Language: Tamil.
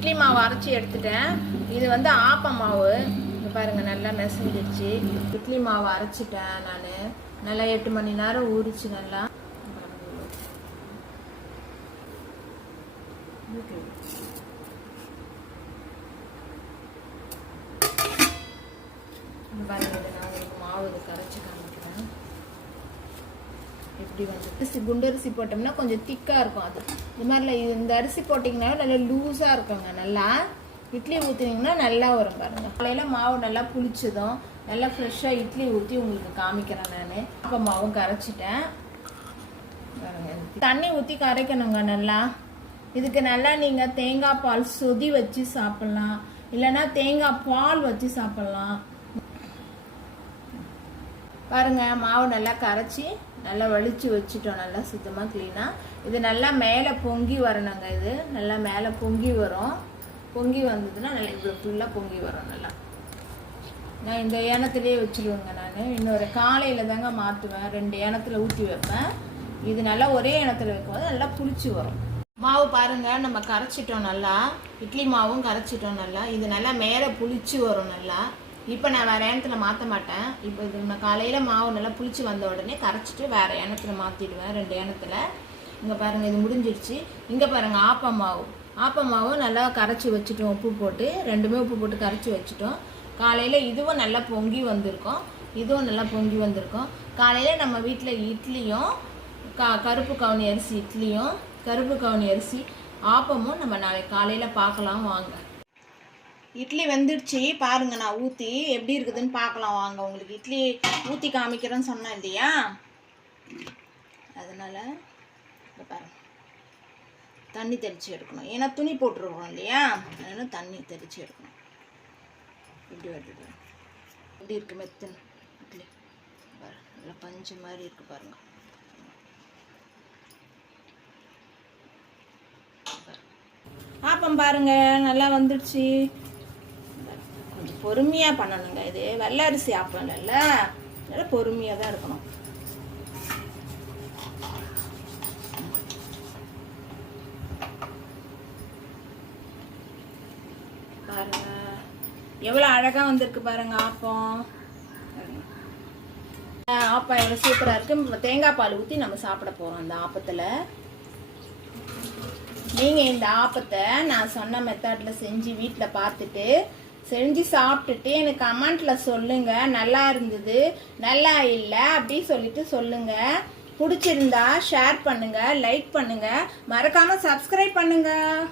இட்லி மாவு அரைச்சி எடுத்துட்டேன். இது வந்து ஆப்ப மாவு. இங்கே பாருங்கள் நல்லா நெசஞ்சிடுச்சு. இட்லி மாவு அரைச்சிட்டேன் நான். நல்லா 8 மணி நேரம் ஊறிச்சு நல்லா. பாருங்க நான் உங்களுக்கு மாவு இது கரைச்சி காமிக்கிறேன். எப்படி வந்து குண்டரிசி போட்டோம்னா கொஞ்சம் திக்காக இருக்கும். அது இது மாதிரில இந்த அரிசி போட்டிங்கன்னா நல்லா லூஸாக இருக்குங்க. நல்லா இட்லி ஊற்றினீங்கன்னா நல்லா வரும் பாருங்கள். காலையில் மாவு நல்லா புளிச்சதும் நல்லா ஃப்ரெஷ்ஷாக இட்லி ஊற்றி உங்களுக்கு காமிக்கிறேன் நான். அப்போ மாவும் கரைச்சிட்டேன். தண்ணி ஊற்றி கரைக்கணுங்க நல்லா. இதுக்கு நல்லா நீங்கள் தேங்காய் பால் சொதி வச்சு சாப்பிட்லாம், இல்லைன்னா தேங்காய் பால் வச்சு சாப்பிட்லாம். பாருங்க மாவு நல்லா கரைச்சி நல்லா வலிச்சு வச்சுட்டோம். நல்லா சுத்தமாக க்ளீனாக. இது நல்லா மேலே பொங்கி வரணுங்க. இது நல்லா மேலே பொங்கி வரும். பொங்கி வந்ததுன்னா நல்லா இவ்வளோ ஃபுல்லாக பொங்கி வரும். நல்லா நான் இந்த ஏனத்துலேயே வச்சுருவேங்க. நான் இன்னொரு காலையில் தாங்க மாற்றுவேன். 2 ஏனத்தில் ஊற்றி வைப்பேன். இது நல்லா ஒரே ஏனத்தில் வைக்கும்போது நல்லா புளிச்சு வரும். மாவு பாருங்கள் நம்ம கரைச்சிட்டோம் நல்லா. இட்லி மாவும் கரைச்சிட்டோம் நல்லா. இது நல்லா மேலே புளிச்சு வரும் நல்லா. இப்போ நான் வேறு ஏனத்தில் மாற்ற மாட்டேன். இப்போ இது நம்ம காலையில் மாவு நல்லா புளிச்சு வந்த உடனே கரைச்சிட்டு வேறு ஏனத்தில் மாற்றிடுவேன். 2 ஏனத்தில். இங்கே பாருங்கள் இது முடிஞ்சிடுச்சு. இங்கே பாருங்கள் ஆப்ப மாவு. ஆப்ப மாவும் நல்லா கரைச்சி வச்சுட்டோம். உப்பு போட்டு 2மே உப்பு போட்டு கரைச்சி வச்சுட்டோம். காலையில் இதுவும் நல்லா பொங்கி வந்திருக்கோம். இதுவும் நல்லா பொங்கி வந்திருக்கோம். காலையில் நம்ம வீட்டில் இட்லியும் கருப்பு கவுனி அரிசி இட்லியும் கருப்பு கவுனி அரிசி ஆப்பமும் நம்ம நாளைக்கு காலையில் பார்க்கலாம் வாங்க. இட்லி வெந்துடுச்சு பாருங்க. நான் ஊற்றி எப்படி இருக்குதுன்னு பார்க்கலாம் வாங்க. உங்களுக்கு இட்லி ஊற்றி காமிக்கிறேன்னு சொன்னேன் இல்லையா, அதனால் பாருங்க தண்ணி தெளித்து எடுக்கணும். ஏன்னா துணி போட்டுருக்கோம் இல்லையா, அதனால் தண்ணி தெளித்து எடுக்கணும். இப்படி வருது எப்படி இருக்குது மெத்தன் இட்லி நல்லா பஞ்சு மாதிரி இருக்குது பாருங்கள். ஆப்பம் பாருங்க நல்லா வந்துடுச்சு. கொஞ்சம் பொறுமையாக பண்ணணுங்க. இது வெள்ளை அரிசி ஆப்பம் இல்லைல்ல, நல்லா பொறுமையாக தான் இருக்கணும். பாருங்க எவ்வளோ அழகாக வந்திருக்கு பாருங்க ஆப்பம். ஆப்பம் எவ்வளோ சூப்பராக இருக்குது. தேங்காய் பால் ஊற்றி நம்ம சாப்பிட போகிறோம் அந்த ஆப்பத்தில். நீங்கள் இந்த ஆப்பத்தை நான் சொன்ன மெத்தடில் செஞ்சு வீட்டில் பார்த்துட்டு செஞ்சு சாப்பிட்டுட்டு எனக்கு கமெண்ட்டில் சொல்லுங்கள். நல்லா இருந்தது, நல்லா இல்லை அப்படி சொல்லிட்டு சொல்லுங்கள். பிடிச்சிருந்தா ஷேர் பண்ணுங்கள், லைக் பண்ணுங்கள், மறக்காமல் சப்ஸ்கிரைப் பண்ணுங்கள்.